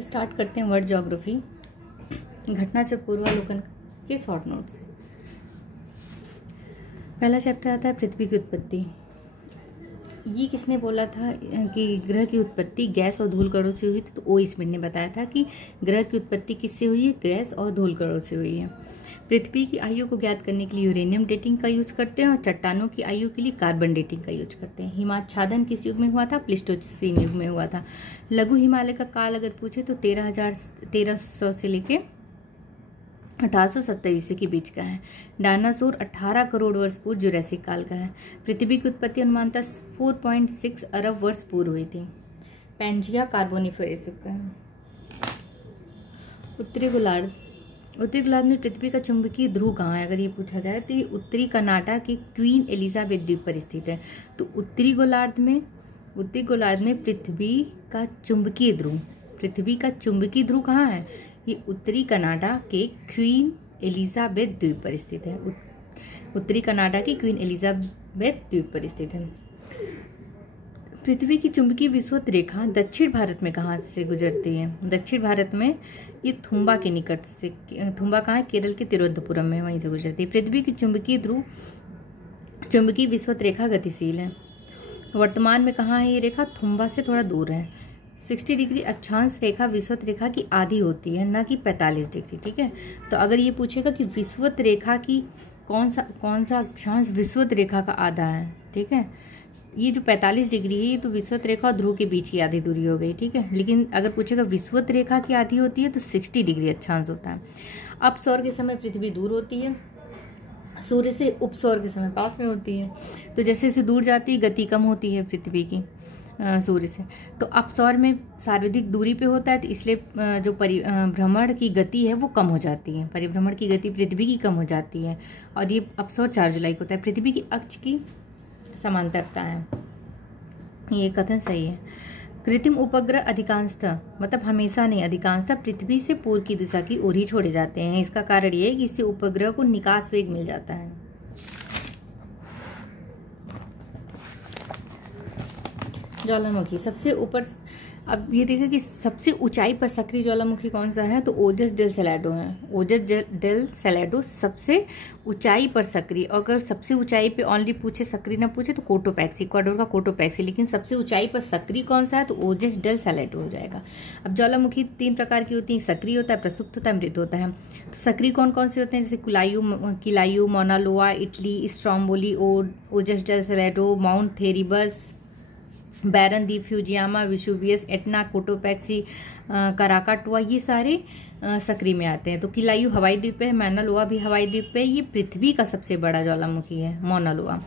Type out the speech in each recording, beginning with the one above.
Start करते हैं world geography घटना से पूर्वावलोकन के शॉर्ट नोट से। पहला चैप्टर आता है पृथ्वी की उत्पत्ति। ये किसने बोला था कि ग्रह की उत्पत्ति गैस और धूल कणों से हुई थी? तो ओ स्मिथ ने बताया था कि ग्रह की उत्पत्ति किससे हुई है? गैस और धूल कणों से हुई है। पृथ्वी की आयु को ज्ञात करने के लिए यूरेनियम डेटिंग का यूज करते हैं और चट्टानों की आयु के लिए कार्बन डेटिंग का यूज करते हैं। हिमाच्छादन किस युग में हुआ था? प्लीस्टोसीन युग में हुआ था। लघु हिमालय का काल अगर पूछे तो 1300 से लेके 1870 ईस्वी के बीच का है। डायनासोर 18 करोड़ वर्ष पूर्व जुरैसिक काल का है। पृथ्वी की उत्पत्ति अनुमानतः 4.6 अरब वर्ष पूर्व हुई थी। पैंजिया कार्बोनिफेरस युग का है। उत्तरी गोलार्ध में पृथ्वी का चुंबकीय ध्रुव कहाँ है? अगर ये पूछा जाए तो ये उत्तरी कनाडा के क्वीन एलिजाबेथ द्वीप पर स्थित है। तो उत्तरी गोलार्ध में पृथ्वी का चुंबकीय ध्रुव कहाँ है? ये उत्तरी कनाडा के क्वीन एलिजाबेथ द्वीप पर स्थित है। उत्तरी कनाडा की क्वीन एलिजाबेथ द्वीप पर स्थित है। पृथ्वी की चुंबकीय विषुवत रेखा दक्षिण भारत में कहाँ से गुजरती है? दक्षिण भारत में ये थुम्बा के निकट से, थुम्बा कहाँ है? केरल के तिरुवनंतपुरम में, वहीं से गुजरती है। पृथ्वी की चुंबकीय विषुवत रेखा गतिशील है। वर्तमान में कहाँ है ये रेखा? थुम्बा से थोड़ा दूर है। 60 डिग्री अक्षांश रेखा विषुवत रेखा की आधी होती है, ना कि 45 डिग्री। ठीक है, तो अगर ये पूछेगा कि विषुवत रेखा की कौन सा अक्षांश विषुवत रेखा का आधा है, ठीक है, ये जो 45 डिग्री है ये तो विषुवत रेखा और ध्रुव के बीच की आधी दूरी हो गई। ठीक है, लेकिन अगर पूछेगा विषुवत रेखा की आधी होती है तो 60 डिग्री अक्षांश होता है। अपसौर के समय पृथ्वी दूर होती है सूर्य से, उपसौर के समय पास में होती है। तो जैसे जैसे दूर जाती है गति कम होती है पृथ्वी की सूर्य से। तो अपसौर में सर्वाधिक दूरी पे होता है, तो इसलिए जो परिभ्रमण की गति है वो कम हो जाती है। परिभ्रमण की गति पृथ्वी की कम हो जाती है और ये अपसौर 4 जुलाई को होता है। पृथ्वी की अक्ष की समांतरता है, ये कथन सही है। कृत्रिम उपग्रह अधिकांशतः, मतलब हमेशा नहीं, अधिकांशतः पृथ्वी से पूर्व की दिशा की ओर ही छोड़े जाते हैं। इसका कारण ये है कि इससे उपग्रह को निकास वेग मिल जाता है। ज्वालामुखी सबसे ऊपर, अब ये देखिए कि सबसे ऊंचाई पर सक्रिय ज्वालामुखी कौन सा है? तो ओजस डेल सैलाडो है। ओजस डेल सैलाडो सबसे ऊंचाई पर सक्रिय। अगर सबसे ऊंचाई पे ऑनली पूछे, सक्रिय ना पूछे, तो कोटोपैक्सी, इक्वाडोर का कोटोपैक्सी। लेकिन सबसे ऊंचाई पर सक्रिय कौन सा है? तो ओजस डेल सैलाडो हो जाएगा। अब ज्वालामुखी 3 प्रकार की होती है, सक्रिय होता है, प्रसुप्त होता है, मृत होता है। तो सक्रिय कौन कौन से होते हैं? जैसे किलायू, मोना लोआ, इटली, स्ट्रोम्बोली, ओजस डेल सैलाडो, माउंट थेरिबस, बैरन द्वीप, फ्यूजियामा, विशुवियस, एटना, कोटोपैक्सी, कराकाटुआ, ये सारे सक्रिय में आते हैं। तो किलायू हवाई द्वीप है, मैना लोआ भी हवाई द्वीप है। ये पृथ्वी का सबसे बड़ा ज्वालामुखी है, मौना लोआ।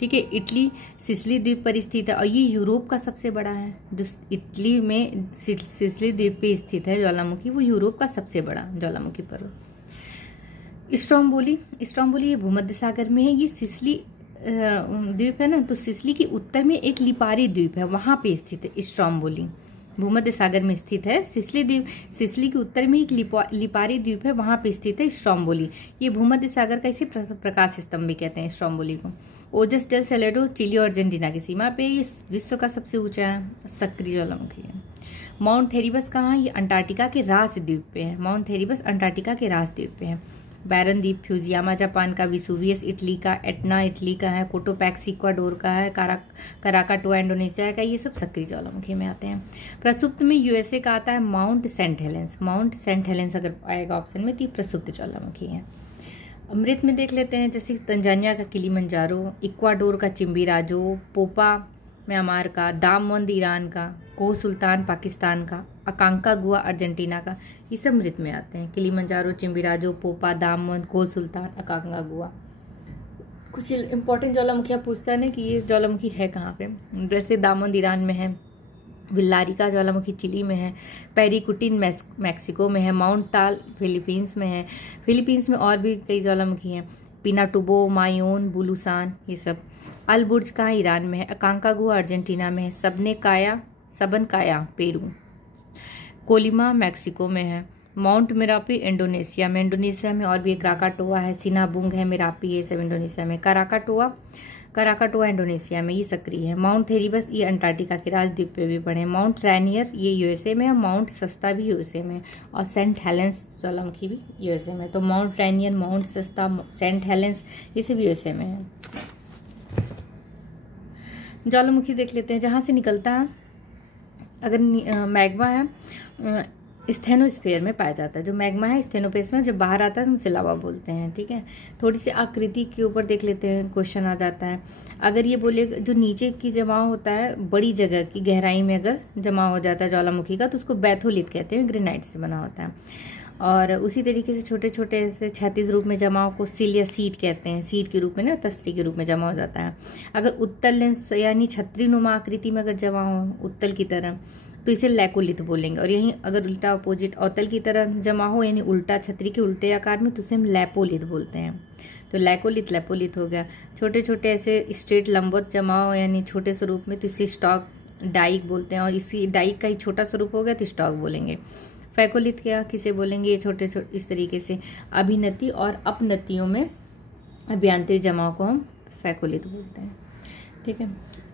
ठीक है, इटली सिसिली द्वीप पर स्थित है और ये यूरोप का सबसे बड़ा है। जो इटली में सिसिली द्वीप पे स्थित है ज्वालामुखी, वो यूरोप का सबसे बड़ा ज्वालामुखी पर्वत। स्ट्रोम्बोली ये भूमध्य सागर में है। ये सिसिली द्वीप है ना, तो सिसिली के उत्तर में एक लिपारी द्वीप है, वहां पे स्थित है स्ट्रोम्बोली। भूमध्य सागर में स्थित है सिसिली के उत्तर में एक लिपारी द्वीप है, वहां पे स्थित है स्ट्रोम्बोली। ये भूमध्य सागर का इसे प्रकाश स्तंभ भी कहते हैं स्ट्रोम्बोली को। ओजस डेल सैलाडो चिली और अर्जेंटीना की सीमा पे, ये विश्व का सबसे ऊंचा सक्रिय ज्वालामुखी है। माउंट थेरिबस कहाँ? ये अंटार्कटिका के रास द्वीप पे है। माउंट थेरिबस अंटार्कटिका के रास द्वीप पे है। बैरन द्वीप फ्यूजियामा जापान का, विसुवियस इटली का, एटना इटली का है, कोटोपैक्सी इक्वाडोर का है, कराकाटुआ इंडोनेशिया का, ये सब सक्रिय ज्वालामुखी में आते हैं। प्रसुप्त में यूएसए का आता है माउंट सेंट हेलेंस अगर आएगा ऑप्शन में, तो ये प्रसुप्त ज्वालामुखी है। अमृत में देख लेते हैं, जैसे तंजानिया का किलिमंजारो, इक्वाडोर का चिम्बिराजो, पोपा म्यांमार का, दामवंद ईरान का, कोह सुल्तान पाकिस्तान का, अकांकागुआ अर्जेंटीना का, ये सब मृत में आते हैं। किलिमंजारो, चिम्बिराजो, पोपा, दामवंद, कोह सुल्तान, अकांकागुआ। कुछ इंपॉर्टेंट ज्वालामुखियाँ पूछता है ना कि ये ज्वालामुखी है कहाँ पे। जैसे दामवंद ईरान में है, विल्लारिका ज्वालामुखी चिली में है, पेरिकुटिन मैक्सिको में है, माउंट ताल फिलीपींस में है। फिलीपींस में और भी कई ज्वालामुखी हैं, पिनाटुबो, मायोन, बुलुसान, ये सब। अल बुर्ज का ईरान में है, अकांकागुआ अर्जेंटीना में है, सबनकाया पेरू, कोलिमा मैक्सिको में है, माउंट मेरापी इंडोनेशिया में और भी एक क्राकाटोआ है, सिनाबुंग है, मेरापी, ये सब इंडोनेशिया में। कराकाटोआ कराकाटोआ इंडोनेशिया में, ये सक्रिय है। माउंट हेरिबस ये अंटार्कटिका के राजद्वीप पे भी पड़े हैं। माउंट रैनियर ये यूएसए में है। माउंट सस्ता भी यूएसए में, और सेंट हेलेंस ज्वालामुखी भी यूएसए में। तो माउंट रैनियर, माउंट सस्ता, सेंट हेलेंस ये सब यूएसए में है। ज्वालामुखी देख लेते हैं जहाँ से निकलता है। अगर मैग्मा है स्टेनोस्फीयर में पाया जाता है। जो मैग्मा है स्टेनोस्फीयर में जब बाहर आता है तो उसे लावा बोलते हैं। ठीक है, थोड़ी सी आकृति के ऊपर देख लेते हैं, क्वेश्चन आ जाता है। अगर ये बोले जो नीचे की जमाव होता है बड़ी जगह की गहराई में अगर जमा हो जाता है ज्वालामुखी का, तो उसको बैथोलिथ कहते हैं, ग्रेनाइट से बना होता है। और उसी तरीके से छोटे छोटे से क्षैतिज रूप में जमाव को सील या सीट कहते हैं, सीट के रूप में ना, तस्त्री के रूप में जमा हो जाता है। अगर उत्तल लेंस यानी छतरी नुमा आकृति में अगर जमा हो उत्तल की तरह, तो इसे लैकोलिथ बोलेंगे। और यहीं अगर उल्टा अपोजिट अवतल की तरह जमा हो यानी उल्टा छतरी के उल्टे आकार में, तो उसे हम लैपोलिथ बोलते हैं। तो लैकोलिथ लैपोलिथ हो गया। छोटे छोटे ऐसे स्ट्रेट लंबवत जमा हो यानी छोटे स्वरूप में, तो इसे स्टॉक डाइक बोलते हैं। और इसी डाइक का ही छोटा स्वरूप हो गया तो स्टॉक बोलेंगे। फैकोलिथ क्या किसे बोलेंगे, ये छोटे छोटे इस तरीके से अभिनति और अपनतियों में अभ्यंतरिक जमाव को हम फैकोलिथ बोलते हैं। ठीक है,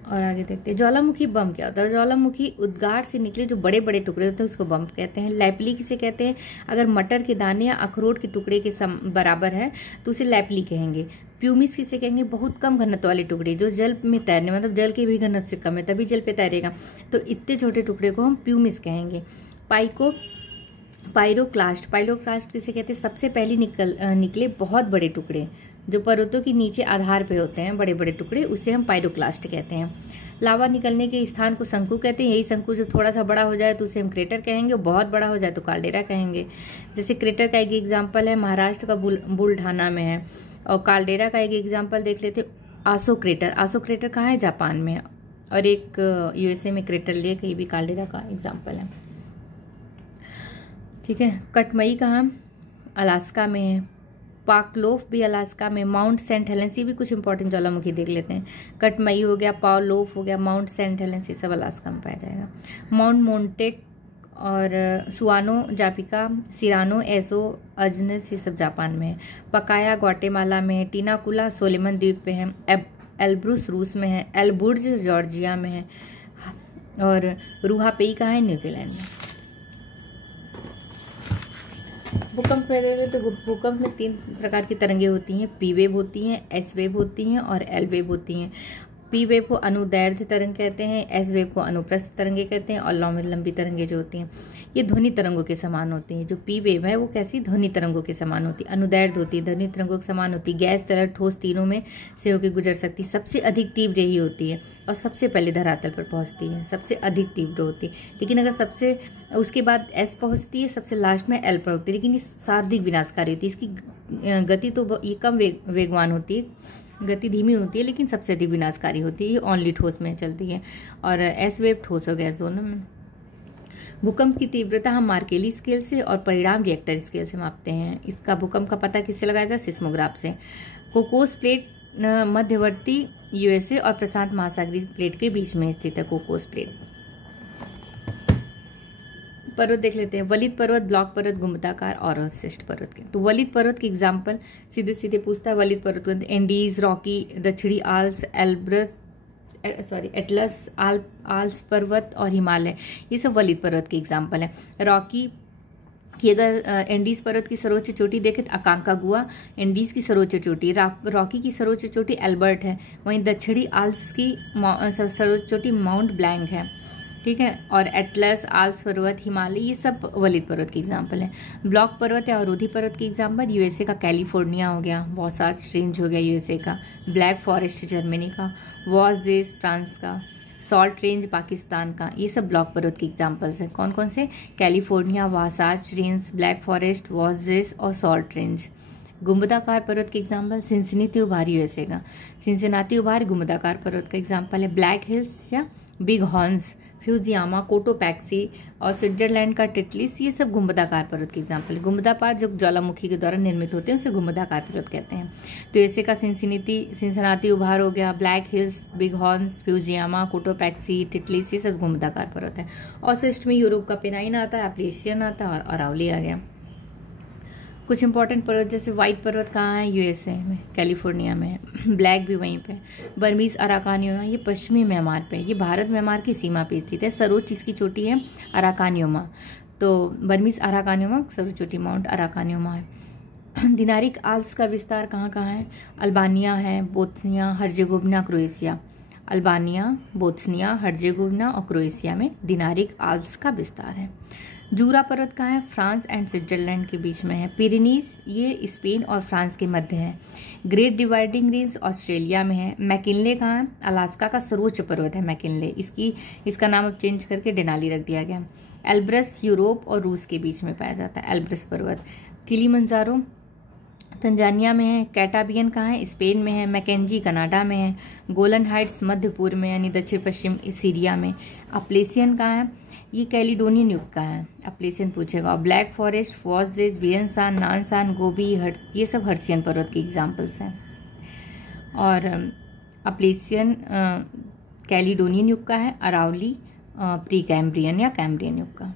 और आगे देखते हैं ज्वालामुखी बम क्या होता है। ज्वालामुखी उद्गार से निकले जो बड़े बड़े टुकड़े होते हैं उसको बम कहते हैं। लैपली किसे कहते हैं, अगर मटर के दाने या अखरोट के टुकड़े के बराबर है तो उसे लैपली कहेंगे। प्यूमिस किसे कहेंगे, बहुत कम घनत्व वाले टुकड़े जो जल में तैरने, मतलब जल के भी घनत्व से कम है तभी जल पे तैरेगा, तो इतने छोटे टुकड़े को हम प्यूमिस कहेंगे। पाइरोक्लास्ट किसे कहते हैं, सबसे पहले निकले बहुत बड़े टुकड़े जो पर्वतों के नीचे आधार पे होते हैं, बड़े बड़े टुकड़े, उसे हम पाइरोक्लास्ट कहते हैं। लावा निकलने के स्थान को शंकु कहते हैं। यही शंकु जो थोड़ा सा बड़ा हो जाए तो उसे हम क्रेटर कहेंगे, और बहुत बड़ा हो जाए तो काल्डेरा कहेंगे। जैसे क्रेटर का एक एग्जाम्पल है महाराष्ट्र का बुलढाना में है, और काल्डेरा का एक एग्जाम्पल देख लेते आसो क्रेटर कहाँ है, जापान में है। और एक यूएसए में क्रेटर लेक, ये भी काल्डेरा का एग्जाम्पल है। ठीक है, कटमई कहाँ, अलास्का में है। पाकलोफ भी अलास्का में। माउंट सेंट हेलेंस, ये भी कुछ इंपॉर्टेंट ज्वालामुखी देख लेते हैं। कटमई हो गया, पावलोफ हो गया, माउंट सेंट हेलेंस, ये सब अलास्का में पाया जाएगा। माउंट मोंटेक और सुआनो जापिका, सिरानो, एसो, अजनस, ये सब जापान में है। पकाया ग्वाटेमाला में है। टीनाकुला सोलेमन द्वीप पे है। एल्ब्रुस रूस में है। एलबुर्ज जॉर्जिया में है। और रूहापेई कहाँ है, न्यूजीलैंड में। भूकंप में देखें तो भूकंप में 3 प्रकार की तरंगें होती हैं। पी वेव होती हैं, एस वेव होती हैं और एल वेव होती हैं। पी वेव को अनुदैर्ध्य तरंग कहते हैं, एस वेव को अनुप्रस्थ तरंगे कहते हैं, और लंबी तरंगे जो होती हैं ये ध्वनि तरंगों के समान होती हैं। जो पी वेव है वो कैसी, ध्वनि तरंगों के समान होती है। अनुदैर्ध्य होती है, ध्वनि तरंगों के समान होती है। गैस, तरल, ठोस तीनों में से होकर गुजर सकती, सबसे अधिक तीव्र यही होती है और सबसे पहले धरातल पर पहुंचती है, सबसे अधिक तीव्र होती है। लेकिन अगर सबसे उसके बाद एस पहुंचती है, सबसे लास्ट में एल पहुंचती है, लेकिन ये सर्वाधिक विनाशकारी होती है। इसकी गति तो ये कम वेगवान होती है, गति धीमी होती है, लेकिन सबसे अधिक विनाशकारी होती है। ओनली ठोस में चलती है, और एस वेव ठोस और गैस दोनों में। भूकंप की तीव्रता हम मार्केली स्केल से और परिणाम रिएक्टर स्केल से मापते हैं। इसका भूकंप का पता किससे लगाया जाए, सिस्मोग्राफ से। कोकोस प्लेट मध्यवर्ती यूएसए और प्रशांत महासागरीय प्लेट के बीच में स्थित है। Cocos plate. पर्वत देख लेते हैं। वलित पर्वत, ब्लॉक पर्वत, गुम्बदाकार और अवशिष्ट पर्वत के। तो वलित पर्वत के एग्जाम्पल सीधे सीधे पूछता है। वलित पर्वत एंडीज, रॉकी, दक्षिणी आल्स, एटलस, आल्स पर्वत और हिमालय, ये सब वलित पर्वत के एग्जाम्पल है। रॉकी कि अगर एंडीज पर्वत की सर्वोच्च चोटी देखें तो अकांकागुआ एंडीज की सर्वोच्च चोटी, रॉकी की सर्वोच्च चोटी एल्बर्ट है, वहीं दक्षिणी आल्प्स की सर्वोच्च चोटी माउंट ब्लैंक है। ठीक है, और एटलस, आल्प्स पर्वत, हिमालय, ये सब वलित पर्वत के एग्जाम्पल है। ब्लॉक पर्वत या अवरोधी पर्वत के एग्जाम्पल यूएसए का कैलिफोर्निया हो गया, वॉसाच रेंज हो गया यूएसए का, ब्लैक फॉरेस्ट जर्मनी का, वॉसजेस फ्रांस का, सॉल्ट रेंज पाकिस्तान का, ये सब ब्लॉक पर्वत के एग्जाम्पल्स हैं। कौन कौन से, कैलिफोर्निया, वॉसाच रेंज, ब्लैक फॉरेस्ट, वॉसजेस और सॉल्ट रेंज। गुम्बदाकार पर्वत के एग्जाम्पल सिंसिनाटी उभार यूएसए का, सिंसिनाटी उभार गुम्बदाकार पर्वत का एग्जाम्पल है। ब्लैक हिल्स या बिग हॉर्न्स, फ्यूजियामा, कोटोपैक्सी और स्विट्जरलैंड का टिटलिस, ये सब गुम्बदाकार पर्वत के एग्जाम्पल है। गुम्बदाकार जो ज्वालामुखी के द्वारा निर्मित होते हैं उसे गुम्बदाकार पर्वत कहते हैं। तो ऐसे का सिंसिनाटी उभार हो गया, black hills, big horns, Fujiyama, Cotopaxi, Titlis, ये सब गुम्बदाकार पर्वत है। और शीर्ष में यूरोप का पेनाइन आता है, एप्लेशियन आता है और अरावली आ गया। कुछ इंपॉर्टेंट पर्वत जैसे व्हाइट पर्वत कहाँ है, यूएसए में, कैलिफोर्निया में है। ब्लैक भी वहीं पे। बर्मीज अराकानियोमा, ये पश्चिमी म्यांमार पे, ये भारत म्यांमार की सीमा पे स्थित है। सर्वोच्च इसकी चोटी है अराकानियोमा, तो बर्मीज अराकानियोमा सर्वोच्च चोटी माउंट अराकानियोमा है। दिनारिक आल्प्स का विस्तार कहाँ कहाँ है, अल्बानिया है, Bosnia Herzegovina, Croatia. Albania, Bosnia Herzegovina और क्रोएशिया में दिनारिक आल्प्स का विस्तार है। जूरा पर्वत कहाँ है, फ्रांस एंड स्विट्जरलैंड के बीच में है। पिरेनीज, ये स्पेन और फ्रांस के मध्य है। ग्रेट डिवाइडिंग रेंज ऑस्ट्रेलिया में है। मैकिनले कहाँ है, अलास्का का सर्वोच्च पर्वत है मैकिनले, इसका नाम अब चेंज करके डेनाली रख दिया गया। एल्ब्रस यूरोप और रूस के बीच में पाया जाता है, एल्ब्रस पर्वत। किलिमंजारो तंजानिया में है। कैटाबियन कहाँ है, स्पेन में है। मैकेंजी कनाडा में है। गोलन हाइट्स मध्य पूर्व में यानी दक्षिण पश्चिम सीरिया में। अप्लेसियन कहाँ है, ये कैलिडोनियन युग का है, अप्लेसियन पूछेगा। और ब्लैक फॉरेस्ट, फॉर्जेस, वियनसान, नानसान, गोबी, ये सब हर्सियन पर्वत के एग्जाम्पल्स हैं। और अप्लेसियन कैलिडोनियन युग का है, अरावली प्री कैम्ब्रियन या कैम्ब्रियन युग का।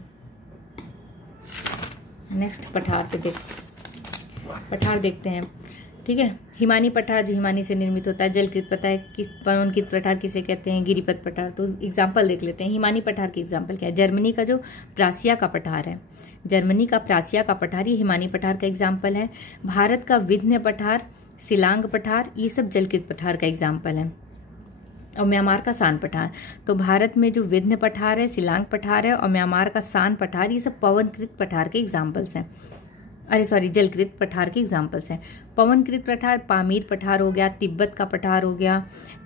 नेक्स्ट पठार देखते हैं, ठीक है। हिमानी पठार जो हिमानी से निर्मित होता है। जलकृत पठार पवनकृत पठार किसे कहते हैं, गिरिपथ पठार। तो एग्जाम्पल देख लेते हैं। हिमानी पठार के एग्जाम्पल क्या है, जर्मनी का जो प्रासिया का पठार है, जर्मनी का प्रासिया का पठार ये हिमानी पठार का एग्जाम्पल है। भारत का विंध्य पठार, सिलांग पठार, ये सब जलकृत पठार का एग्जाम्पल है। और म्यांमार का सान पठार, तो भारत में जो विंध्य पठार है, सिलांग पठार है और म्यांमार का सान पठार, ये सब पवनकृत पठार के एग्जाम्पल्स हैं। जलकृत पठार के एग्जाम्पल्स हैं। पवनकृत पठार पामीर पठार हो गया, तिब्बत का पठार हो गया,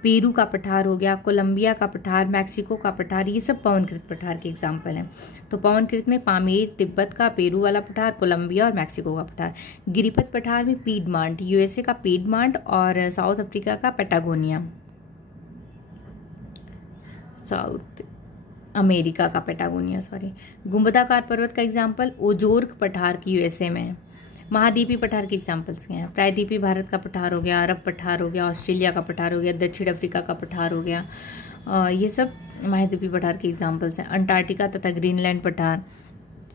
पेरू का पठार हो गया, कोलंबिया का पठार, मैक्सिको का पठार, ये सब पवनकृत पठार के एग्जाम्पल हैं। तो पवनकृत में पामीर, तिब्बत का, पेरू वाला पठार, कोलंबिया और मैक्सिको का पठार। गिरिपथ पठार में पीडमांट, यूएसए का पीडमांट और साउथ अफ्रीका का पैटागोनिया, साउथ अमेरिका का पैटागोनिया, गुंबदाकार पर्वत का एग्जाम्पल ओजोर्क पठार की यूएसए में है। महाद्वीपीय पठार के एग्जाम्पल्स क्या हैं, प्रायद्वीपीय भारत का पठार हो गया, अरब पठार हो गया, ऑस्ट्रेलिया का पठार हो गया, दक्षिण अफ्रीका का पठार हो गया, ये सब महाद्वीपीय पठार के एग्जाम्पल्स हैं। अंटार्कटिका तथा ग्रीनलैंड पठार,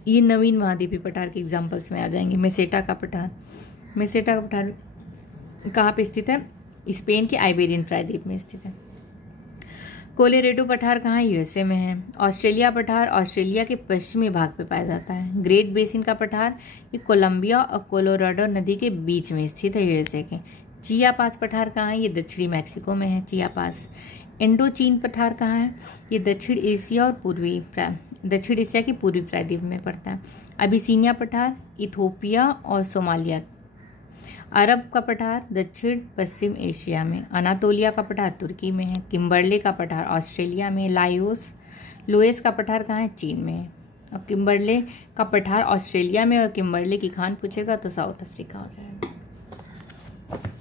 ये नवीन महाद्वीपीय पठार के एग्जाम्पल्स में आ जाएंगे। मेसेटा का पठार, मेसेटा का पठार कहाँ पे स्थित है, स्पेन के आइबेरियन प्रायद्वीप में स्थित है। कोलोरेडो पठार कहाँ, यूएसए में है। ऑस्ट्रेलिया पठार ऑस्ट्रेलिया के पश्चिमी भाग पे पाया जाता है। ग्रेट बेसिन का पठार ये कोलंबिया और कोलोराडो नदी के बीच में स्थित है, यूएसए के। चियापास पठार कहाँ है, ये दक्षिणी मैक्सिको में है चियापास। इंडो चीन पठार कहाँ है, ये दक्षिण एशिया की पूर्वी प्रायद्वीप में पड़ता है। अबिसीनिया पठार इथोपिया और सोमालिया। अरब का पठार दक्षिण पश्चिम एशिया में। अनातोलिया का पठार तुर्की में है। किम्बर्ले का पठार ऑस्ट्रेलिया में। लोएस का पठार कहाँ है, चीन में है। और किम्बर्ले का पठार ऑस्ट्रेलिया में और किम्बर्ले की खान पूछेगा तो साउथ अफ्रीका हो जाएगा।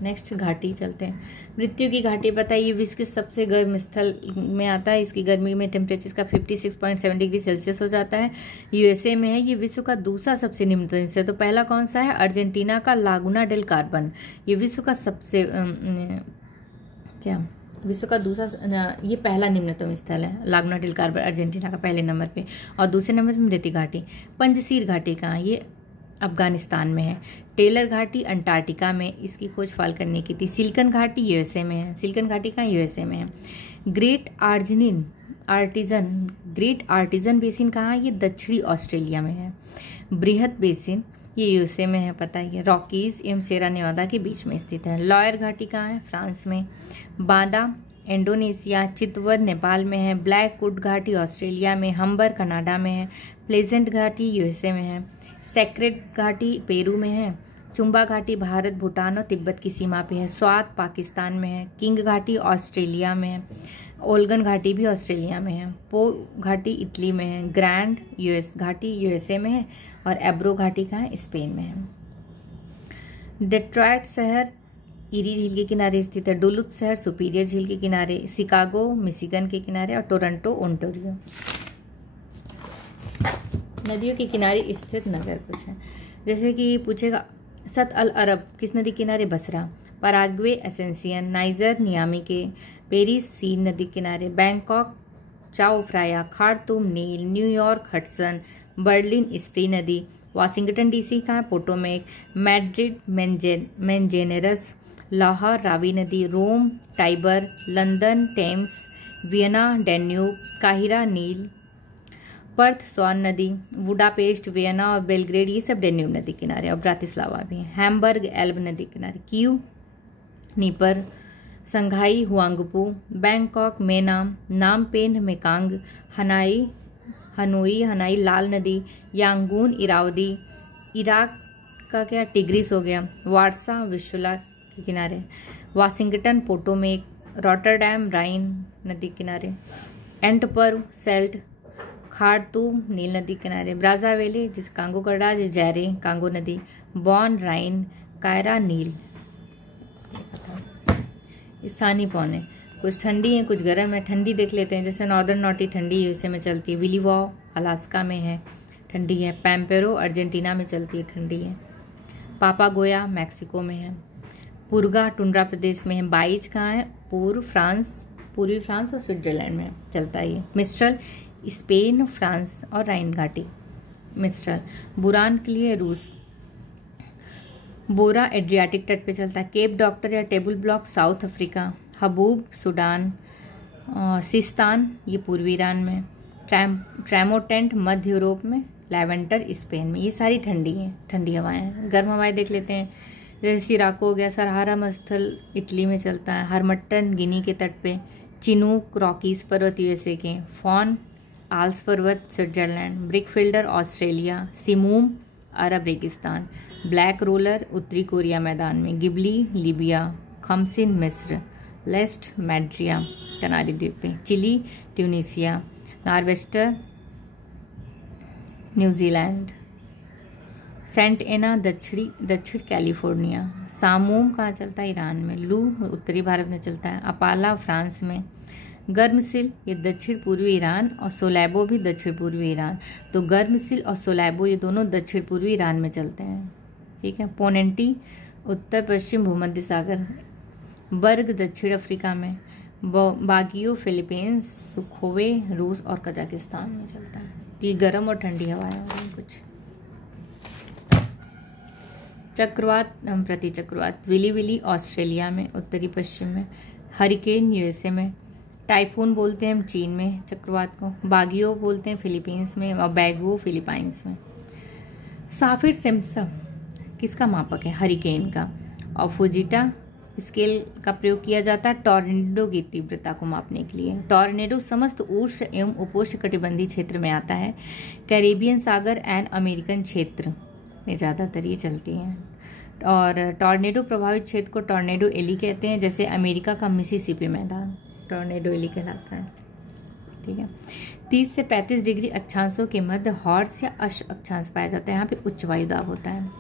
नेक्स्ट घाटी चलते हैं। मृत्यु की घाटी बताइए, विश्व के सबसे गर्म स्थल में आता है। इसकी गर्मी में टेम्परेचर का 56.7 डिग्री सेल्सियस हो जाता है। यूएसए में है। ये विश्व का दूसरा सबसे निम्नतम स्थल। तो पहला कौन सा है, अर्जेंटीना का लागुना डेल कार्बन। ये विश्व का सबसे विश्व का दूसरा, ये पहला निम्नतम स्थल है लागुना डेल कार्बन, अर्जेंटीना का पहले नंबर पे। और दूसरे नंबर पे मृत्यु घाटी। पंजसीर घाटी कहाँ, ये अफगानिस्तान में है। टेलर घाटी अंटार्कटिका में, इसकी खोज फाल करने की थी। सिल्कन घाटी यूएसए में है। सिल्कन घाटी कहाँ, यूएसए में है। ग्रेट आर्टिजन बेसिन कहाँ, ये दक्षिणी ऑस्ट्रेलिया में है। बृहत बेसिन ये यूएसए में है, पता ही है। रॉकीज एवं सेरा नेवादा के बीच में स्थित है। लॉयर घाटी कहाँ है, फ्रांस में। बादा इंडोनेशिया। चितवर नेपाल में है। ब्लैकवुड घाटी ऑस्ट्रेलिया में। हम्बर कनाडा में है। प्लेजेंट घाटी यूएसए में है। सेक्रेट घाटी पेरू में है। चुम्बा घाटी भारत, भूटान और तिब्बत की सीमा पे है। स्वात पाकिस्तान में है। किंग घाटी ऑस्ट्रेलिया में है। ओल्गन घाटी भी ऑस्ट्रेलिया में है। पो घाटी इटली में है। ग्रैंड घाटी यूएसए में है। और एब्रो घाटी का है, स्पेन में है। डेट्रॉयट शहर ईरी झील के किनारे स्थित है। डुलुथ शहर सुपीरियर झील के किनारे। शिकागो मिशिगन के किनारे। और टोरंटो ओंटारियो। नदियों के किनारे स्थित नगर कुछ है, जैसे कि पूछेगा सत अल अरब किस नदी किनारे, Basra. Paraguay Asuncion. Niger Niamey के। पेरिस सीन नदी किनारे। बैंकॉक चाओ फ्राया, खार्तूम नील, न्यूयॉर्क हडसन, बर्लिन स्प्री नदी, वाशिंगटन डीसी का है पोटोमेक, मैड्रिड मेंजेनेरस, लाहौर रावी नदी, Rome Tiber, London Thames, Vienna Danube, काहिरा नील, पर्थ स्वान नदी, बुडापेस्ट वियना और बेलग्रेड ये सब डैन्यूब नदी किनारे, और ब्रातिस्लावा भी है, हैम्बर्ग एल्ब नदी किनारे, कीव नीपर, संघाई हुआंगपू, बैंकॉक मेनाम, नामपेन मेकांग, हनोई लाल नदी, यांगून इरावदी, इराक का क्या टिग्रिस हो गया, वारसा विशुला के किनारे, वाशिंगटन पोटोमेक, रॉटरडैम राइन नदी किनारे, एंटवर्प सेल्ट, खार्तूम नील नदी किनारे, ब्राज़ाविले जिस कांगो का राज्य, जैरे कांगो नदी, बॉन राइन, कायरा नील। स्थानीय पौने कुछ ठंडी है कुछ गर्म है। ठंडी देख लेते हैं, जैसे नॉर्दर्न नॉटी ठंडी यूएसए में चलती है, विलीवॉ अलास्का में है ठंडी है, पैम्पेरो अर्जेंटीना में चलती है ठंडी है, पापागोया मैक्सिको में है, पुरगा टुंड्रा प्रदेश में है, बाइज कहाँ है, पूर्वी फ्रांस और स्विट्जरलैंड में चलता है ये, मिस्ट्रल स्पेन फ्रांस और राइन घाटी, मिस्ट्रल बुरान के लिए रूस, बोरा एड्रियाटिक तट पे चलता है, केप डॉक्टर या table block south Africa, haboob Sudan, Sistan ये पूर्वी ईरान में, ट्रैमोटेंट मध्य यूरोप में, लैवेंटर स्पेन में। ये सारी ठंडी हैं, ठंडी हवाएं हैं। गर्म हवाएं देख लेते हैं, जैसे सिराको हो गया, सरहारा मस्थल इटली में चलता है, हरमट्टन गिनी के तट पे, चिनूक रॉकीज पर्वत यूएसए के, फॉन आल्स पर्वत स्विट्जरलैंड, ब्रिकफिल्डर ऑस्ट्रेलिया, सिमूम अरब रेगिस्तान, ब्लैक रोलर उत्तरी कोरिया मैदान में, गिबली लीबिया, खमसिन मिस्र, लेस्ट मैड्रिया कनारी द्वीप पे, Chile Tunisia, norwester New Zealand, Santa Ana दक्षिण कैलिफोर्निया, सामूम कहाँ चलता है, ईरान में, लू उत्तरी भारत में चलता है, अपाला फ्रांस में, गर्मसिल ये दक्षिण पूर्वी ईरान और सोलैबो भी दक्षिण पूर्वी ईरान। तो गर्मसिल और सोलैबो ये दोनों दक्षिण पूर्वी ईरान में चलते हैं, ठीक है। पोनेंटी उत्तर पश्चिम भूमध्य सागर, बर्ग दक्षिण अफ्रीका में, बागियो फिलीपींस, सुखोवे रूस और कजाकिस्तान में चलता है। ये गर्म और ठंडी हवाएं होंगी कुछ। चक्रवात प्रति चक्रवात, विली ऑस्ट्रेलिया में उत्तरी पश्चिम में, हरिकेन यूएसए में, टाइफून बोलते हैं हम चीन में चक्रवात को, बागियो बोलते हैं फिलीपींस में और बैगो फिलीपाइंस में। साफिर सिम्पसन किसका मापक है, हरिकेन का, और फुजिटा स्केल का प्रयोग किया जाता है टॉर्नेडो की तीव्रता को मापने के लिए। टॉर्नेडो समस्त उष्ण एवं उपोष्ण कटिबंधीय क्षेत्र में आता है, कैरेबियन सागर एंड अमेरिकन क्षेत्र में ज़्यादातर ये चलती हैं। और टॉर्नेडो प्रभावित क्षेत्र को टॉर्नेडो एली कहते हैं, जैसे अमेरिका का मिसिसिपी मैदान टॉर्नेडो एली कहलाता है, ठीक है। 30 से 35 डिग्री अक्षांशों के मध्य हॉर्स या अश अक्षांश पाया जाता है, यहाँ पे उच्च वायुदाब होता है।